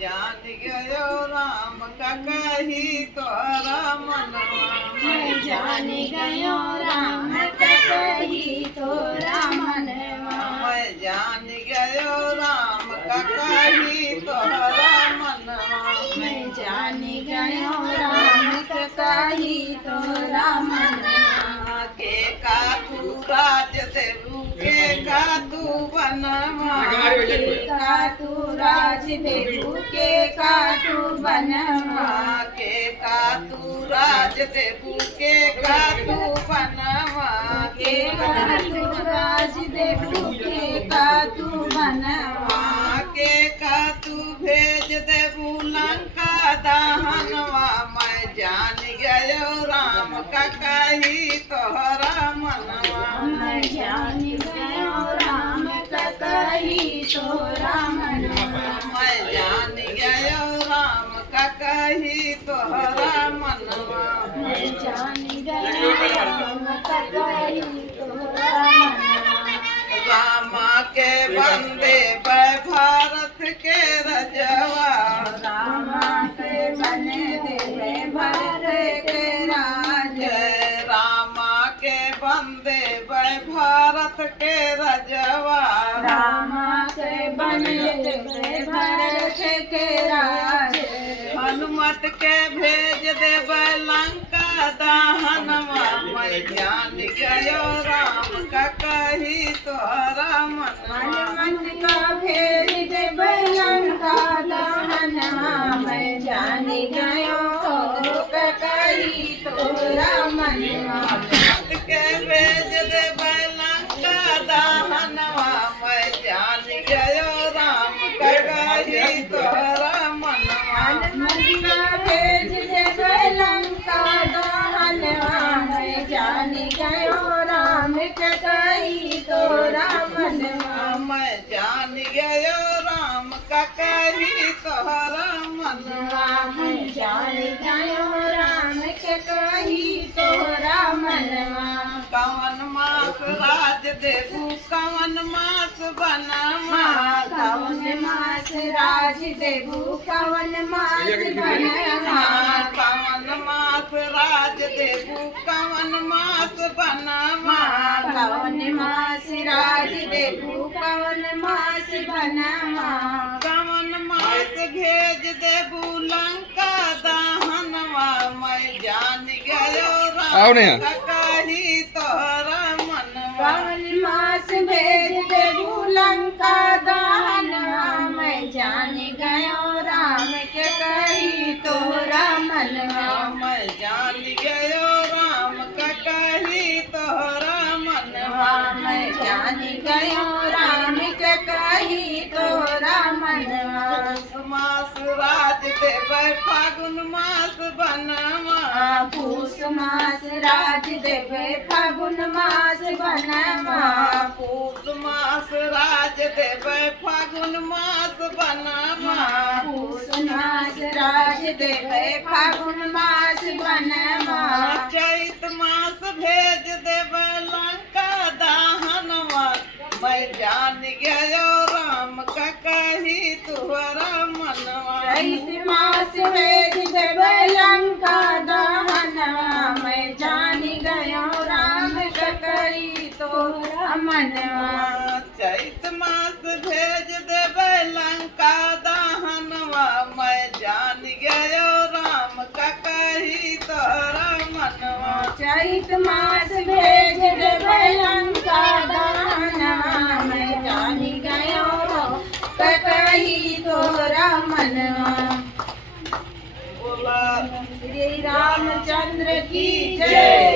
जान गयो राम का कही तोरा मनवा मैं जान गयो राम का कही तोरा मनवा मैं जान गयो राम का कही तोरा मनवा मैं जान गयो राम का कही तोरा मनवा के का तू राज देवू के का तू बनवा के का तू राज देवू के का तू बनवा के का तू राज देवू के का तू बनवा के का तू राज देवू के का तू बनवा के का तू भेज देवू लंका दहनवा मैं जान गयो राम का कही तोहरा मनवा मैं जान गयो राम का कही तोरा मनवा मैं जान गयो राम का कही तोहरा मनवा मैं जान गयो राम का कही तोरा मनवा रामा के बंदे बै भारत के रजवा रामा के बने देवे भरत के राज रामा के बंदे बै भारत के रजवा रामा के बने देवे भरत के राज हनुमत के भेज देवे लंका दहनवा मैं जान गयो राम का कही तोहरा मनवा हनुमत का भेज देवे लंका दहनवा मैं जान गयो का कही तोरा मनवा के भेज देवे लंका दहनवा मैं जान गयो राम का कही तोहरा मनवा हनुमत का भेज देवे लंका दहनवा मैं जान गयो राम का कही तोरा मनवा मैं जान गयो राम का कही तोहरा मनवा मैं जान गयो राम के कही तोरा मनवा कवन मास राज देवू कवन मास बनवा कवन मास राज देवू कवन मास बनवा कवन मास राज देवू कवन मास बनवा कवन मास राज देवू कवन मास बनवा कवन मास भेज देवू लंका दहनवा मैं जान गयो राम का कही तोहरा मनवा कवन मास भेज देवू लंका दहनवा मैं जान गयो राम के कही तोरा मनवा मैं जान गयो राम का कही तोहरा मनवा मैं जान गयो राम के कही तोरा मनवा मास राज देवे फागुन मास बनवा पूस मास राज देवे फागुन मास बनवा पूस मास राज देवे फागुन मास बनवा पूस मास राज देवे फागुन मास बनवा चैत मास भेज देवे लंका दहनवा मैं जान गयो राम का कही तुहरा मनवा चैत मास भेज देवे लंका दहनवा मैं जान गयो राम का कही तोरा मनवा चैत मास भेज देवे लंका दहनवा मैं जान गयो राम का कही तोरा मनवा चैत मास भेज देवे लंका दहनवा मैं जान गयो कही तोरा मनवा बोला श्री रामचंद्र की जय।